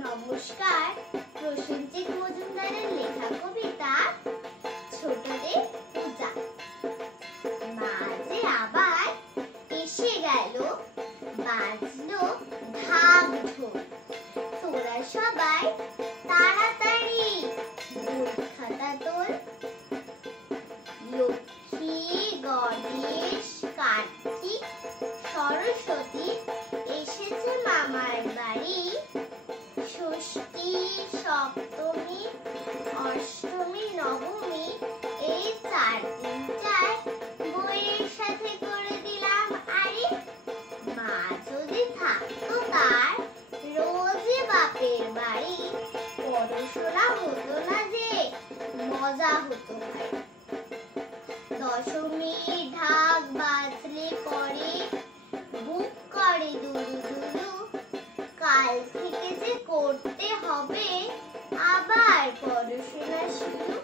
নমস্কার। প্রসেনজিৎ মজুমদারের লেখা কবিতা ছোটদের পূজা। মা যে আবার এসে গেল, বাজলো ঢাক ঢোল। তোরা সবাই তাড়াতাড়ি বই খাতা তোল। লক্ষ্মী, গণেশ, কার্তিক, সরস্বতী এসেছে মামার বাড়ি। ষষ্ঠী, সপ্তমী, অষ্টমী, নবমী এই 4 দিনটায় বইয়ের সাথে করে দিলাম আরে। মা যদি থাকতো তার রোজই বাপের বাড়ি, পড়াশোনা হতো না যে, মজা হতো ভাই। দশমী ঢাক বাজলে পরে বুক করে দুরু দুরু। কাল থেকে যে করতে হবে আবার পড়াশোনা শুরু।